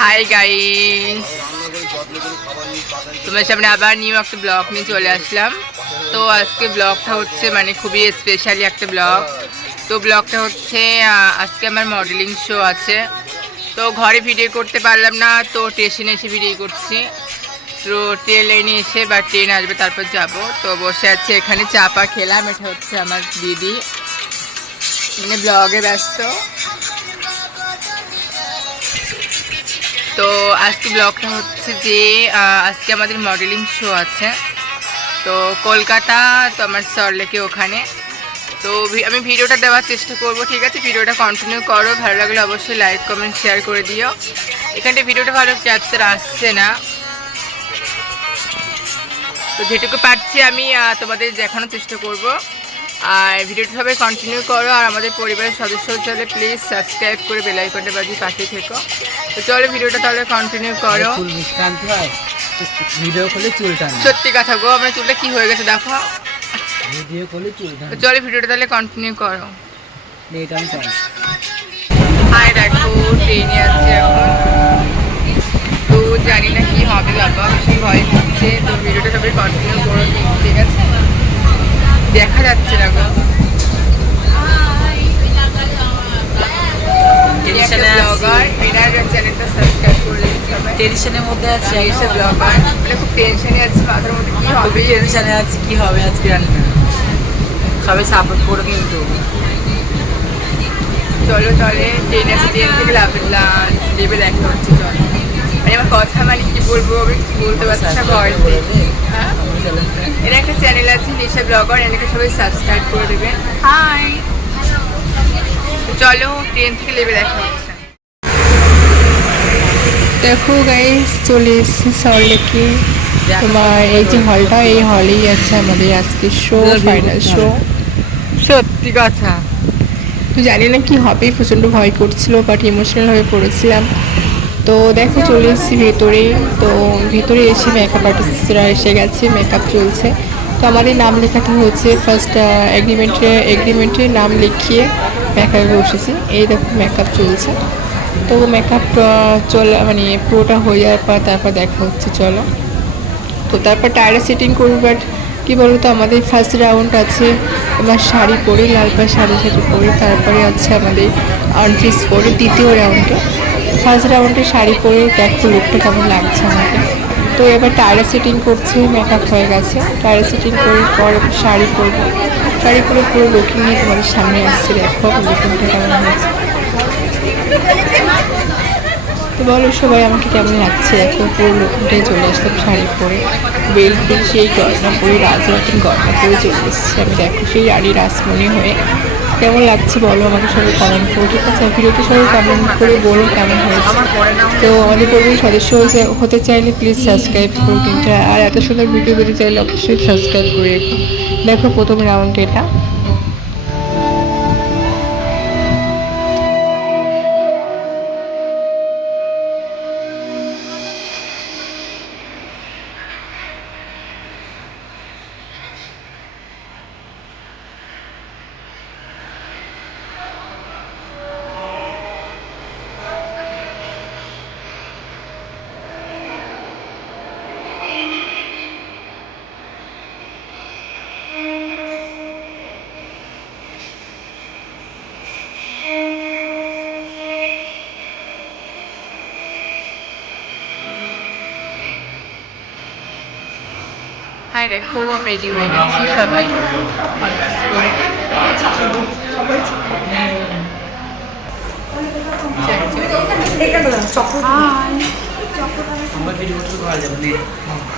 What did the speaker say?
Hi guys, তোমার সামনে আবার নিউ একটা ব্লগ নিয়ে চলে আসলাম। তো আজকে ব্লগটা হচ্ছে মানে খুবই স্পেশালি একটা ব্লগ। তো ব্লগটা হচ্ছে আজকে আমার মডেলিং শো আছে। তো ঘরে ভিডিও করতে পারলাম না, তো স্টেশনে এসে ভিডিও করছি। তো ট্রেন লাইনে এসে বা ট্রেন আসবে তারপর যাব। তো বসে আছে এখানে, চাপা খেলাম। এটা হচ্ছে আমার দিদি, মানে ব্লগে ব্যস্ত। তো আজকে ব্লগটা হচ্ছে যে আজকে আমাদের মডেলিং শো আছে। তো কলকাতা, তো আমার সল্টলেকে ওখানে। তো আমি ভিডিওটা দেওয়ার চেষ্টা করব, ঠিক আছে? ভিডিওটা কন্টিনিউ করো, ভালো লাগলে অবশ্যই লাইক কমেন্ট শেয়ার করে দিও। এখানটা ভিডিওটা ভালো ক্যাপচার আসছে না, তো যেটুকু পারছি আমি তোমাদের দেখানোর চেষ্টা করব। আর ভিডিওটা সবাই কন্টিনিউ করো, আর আমাদের পরিবারের সদস্য হলে প্লিজ সাবস্ক্রাইব করে বেল আইকনটা বাজিয়ে পাশে থেকো। তো চলো ভিডিওটা তাহলে কন্টিনিউ করো। ভিডিও করলে চুল টান, সত্যি কথা গো, আমার চুলটা কি হয়ে গেছে দেখো। ভিডিও করলে চুল টান। তো চলো ভিডিওটা তাহলে কন্টিনিউ করো। এটা আমি চাই। হাই, দেখো ট্রেনে আছে এখন। তো জানি না কি হবে বাবা, বেশি ভয় হচ্ছে। তো ভিডিওটা সবাই কন্টিনিউ করো, ঠিক আছে? দেখা যাচ্ছে না গো। টেনশনের মধ্যে আছে, ব্লগার মানে খুব টেনশনে আছে, মাথার মধ্যে কি হবে, টেনশনে আছে কি হবে আজকে জানি না। সবাই সাপোর্ট করো কিন্তু। চলো চলে ট্রেনে আছে, ট্রেন থেকে লেবে দেখা হচ্ছে। চলো, মানে আমার কথা মানে কি বলবো, আমি কি বলতে পারছি না ভয়তে। হ্যাঁ, এর একটা চ্যানেল আছে নিশা ব্লগার, এটাকে সবাই সাবস্ক্রাইব করে দেবেন। হাই, চলো ট্রেন থেকে লেবে দেখা হচ্ছে। দেখো গাইস, চলে এসেছি সল্টলেকে। তোমার এই যে হলটা, এই হলেই আছে আমাদের আজকে শো, ফাইনাল শো। সত্যি কথা, তো জানি না কি হবে, প্রচণ্ড ভয় করছিল, বাট ইমোশনাল হয়ে পড়েছিলাম। তো দেখো চলে এসেছি ভেতরে। তো ভেতরে এসে মেকআপ আর্টিস্টরা এসে গেছে, মেকআপ চলছে। তো আমাদের নাম লেখাটা হচ্ছে ফার্স্ট এগ্রিমেন্টে নাম লিখিয়ে মেকআপে বসেছি। এই দেখো মেকআপ চলছে। তো মেকআপ মানে পুরোটা হয়ে যাওয়ার পর তারপর দেখা হচ্ছে। চলো, তো তারপর টায়ারে সেটিং করবো। বাট কী বলো তো, আমাদের ফার্স্ট রাউন্ড আছে আমার শাড়ি পরে, লাল পাড় শাড়ি পরে। তারপরে আছে আমাদের আনফিস পরে দ্বিতীয় রাউন্ডে। ফার্স্ট রাউন্ডে শাড়ি পরে দেখো লুকটা কেমন লাগছে আমাকে। তো এবার টায়ারে সেটিং করছে, মেকআপ হয়ে গেছে। টায়ারে সেটিং করার পর শাড়ি পরবো। শাড়ি পরে পুরো লুকিং নিয়ে তোমাদের সামনে আসছে, দেখো লুকিংটা কেমন হয়েছে। তো বলো সবাই আমাকে কেমন লাগছে, দেখো পুরো লুকিংটাই চলে আসলাম শাড়ি পরে, বেল্ট দিয়ে সেই গয়না পরে, রাজরতন গয়না পরে চলে এসেছি আমি। দেখো সেই রানী রাসমণি হয়ে কেমন লাগছে বলো আমাকে সবাই কমেন্ট করো, ঠিক আছে? ভিডিওটি সবাই কমেন্ট করে বলো কেমন হয়েছে। তো আমাদের পরিবারের সদস্য হতে চাইলে প্লিজ সাবস্ক্রাইব করো কিন্তু। আর এত সুন্দর ভিডিও পেতে চাইলে অবশ্যই সাবস্ক্রাইব করে রেখো। দেখো প্রথম রাউন্ড এটা। হাই, দেখো রেডি হয়ে গেছি সবাই। আমরা ভিডিও করতে ভালো যাবে না।